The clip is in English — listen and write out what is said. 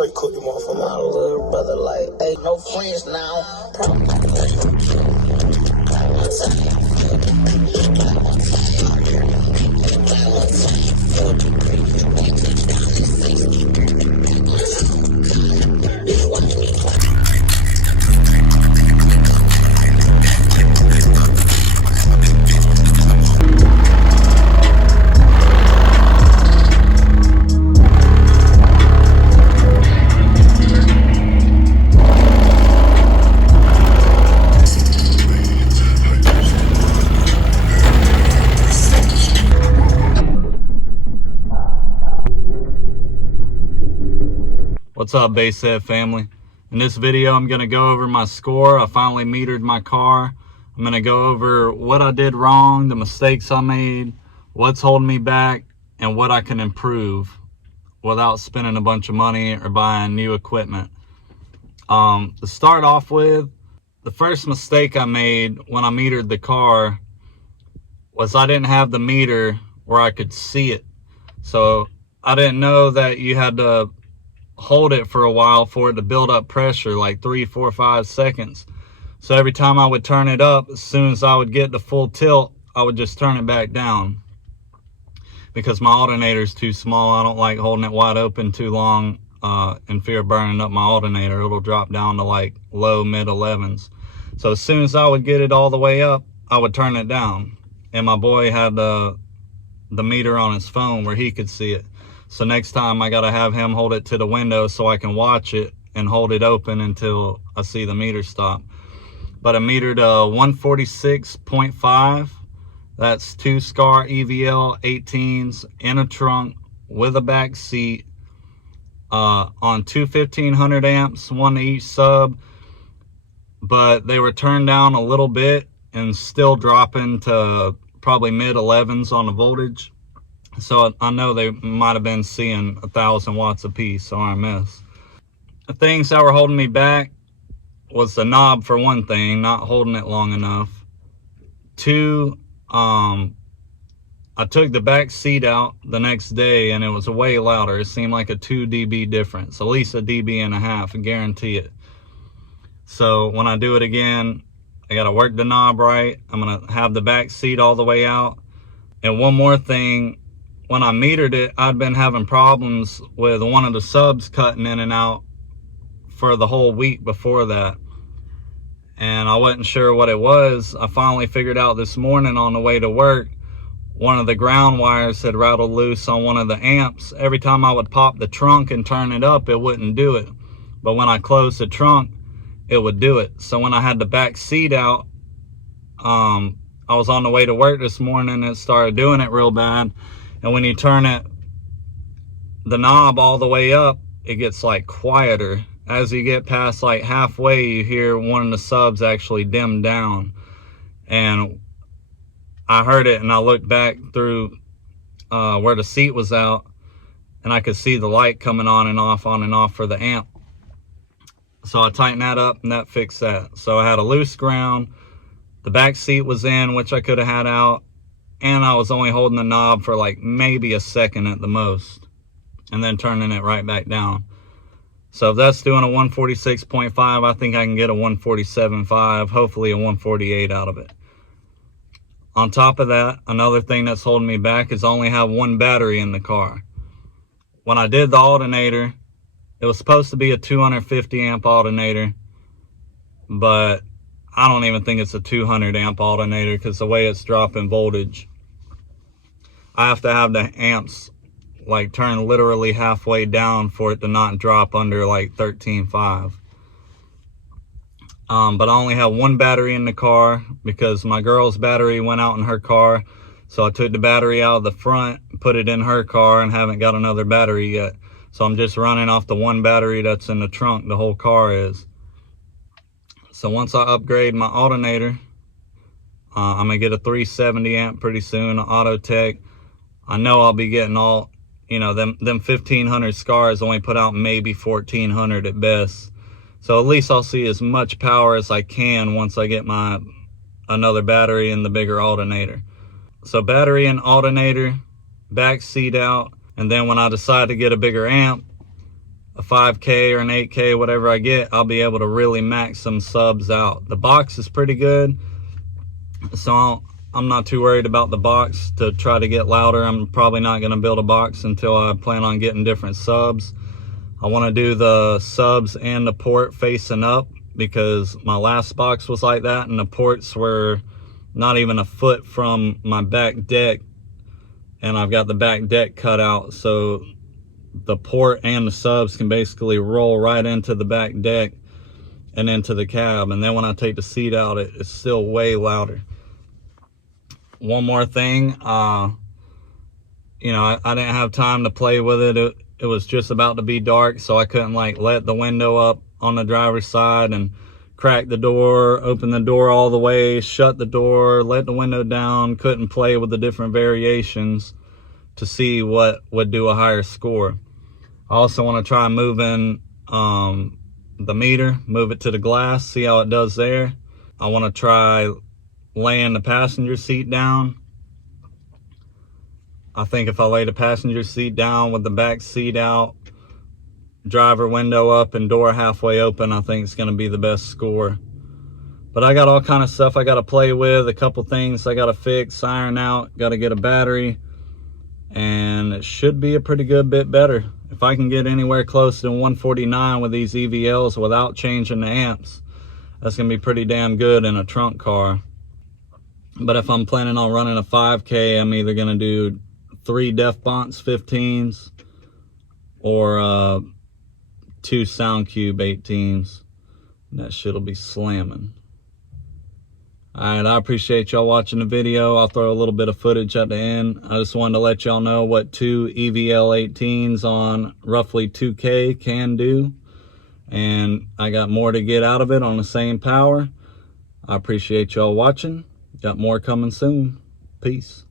straight cook the motherfucker out, little brother. Like, hey, no friends now. What's up, Basehead family? In this video, I'm going to go over my score. I finally metered my car. I'm going to go over what I did wrong, the mistakes I made, what's holding me back, and what I can improve without spending a bunch of money or buying new equipment. To start off with, the first mistake I made when I metered the car was I didn't have the meter where I could see it. So I didn't know that you had to hold it for a while for it to build up pressure, like 3, 4, 5 seconds. So every time I would turn it up, as soon as I would get the full tilt, I would just turn it back down. Because my alternator is too small, I don't like holding it wide open too long in fear of burning up my alternator. It'll drop down to like low, mid 11s. So as soon as I would get it all the way up, I would turn it down. And my boy had the meter on his phone where he could see it. So next time I gotta have him hold it to the window so I can watch it and hold it open until I see the meter stop. But I metered 146.5. That's 2 Skar Evl 18s in a trunk with a back seat on 2 1500 amps, one to each sub. But they were turned down a little bit and still dropping to probably mid 11s on the voltage. So I know they might have been seeing 1,000 watts a piece RMS. The things that were holding me back was the knob, for one thing, not holding it long enough. 2, I took the back seat out the next day and it was way louder. It seemed like a 2 dB difference, at least a dB and a half, I guarantee it. So when I do it again, I gotta work the knob right. I'm gonna have the back seat all the way out. And one more thing, when I metered it, I'd been having problems with one of the subs cutting in and out for the whole week before that. And I wasn't sure what it was. I finally figured out this morning on the way to work, one of the ground wires had rattled loose on one of the amps. Every time I would pop the trunk and turn it up, it wouldn't do it. But when I closed the trunk, it would do it. So when I had the back seat out, I was on the way to work this morning and it started doing it real bad. And when you turn it, the knob all the way up, it gets like quieter. As you get past like halfway, you hear one of the subs actually dim down. And I heard it and I looked back through where the seat was out and I could see the light coming on and off for the amp. So I tightened that up and that fixed that. So I had a loose ground, the back seat was in, which I could have had out, and I was only holding the knob for like maybe a second at the most, and then turning it right back down. So if that's doing a 146.5, I think I can get a 147.5, hopefully a 148 out of it. On top of that, another thing that's holding me back is I only have one battery in the car. When I did the alternator, it was supposed to be a 250 amp alternator, but I don't even think it's a 200 amp alternator because the way it's dropping voltage, I have to have the amps like turn literally halfway down for it to not drop under like 13.5. But I only have one battery in the car because my girl's battery went out in her car. So I took the battery out of the front, put it in her car, and haven't got another battery yet. So I'm just running off the one battery that's in the trunk, the whole car is. So once I upgrade my alternator, I'm gonna get a 370 amp pretty soon, an Autotech. I know I'll be getting all, you know, them 1500 Skars only put out maybe 1400 at best. So at least I'll see as much power as I can once I get my another battery and the bigger alternator. So battery and alternator, back seat out, and then when I decide to get a bigger amp, a 5K or an 8K, whatever I get, I'll be able to really max some subs out. The box is pretty good, so I'm not too worried about the box to try to get louder. I'm probably not going to build a box until I plan on getting different subs. I want to do the subs and the port facing up, because my last box was like that, and the ports were not even a foot from my back deck, and I've got the back deck cut out, so the port and the subs can basically roll right into the back deck and into the cab, and then when I take the seat out, it's still way louder. One more thing, you know, I didn't have time to play with it. It was just about to be dark, so I couldn't like let the window up on the driver's side and crack the door, open the door all the way, shut the door, let the window down. Couldn't play with the different variations to see what would do a higher score. I also want to try moving the meter, move it to the glass, see how it does there. I want to try laying the passenger seat down. I think if I lay the passenger seat down with the back seat out, driver window up, and door halfway open, I think it's going to be the best score. But I got all kind of stuff I got to play with, a couple things I got to fix, iron out, got to get a battery, and it should be a pretty good bit better. If I can get anywhere close to 149 with these EVLs without changing the amps, that's going to be pretty damn good in a trunk car. But if I'm planning on running a 5K, I'm either going to do 3 Def Bonts 15s or 2 SoundCube 18s. That shit'll be slamming. Alright, I appreciate y'all watching the video. I'll throw a little bit of footage at the end. I just wanted to let y'all know what 2 EVL 18s on roughly 2K can do. And I got more to get out of it on the same power. I appreciate y'all watching. Got more coming soon. Peace.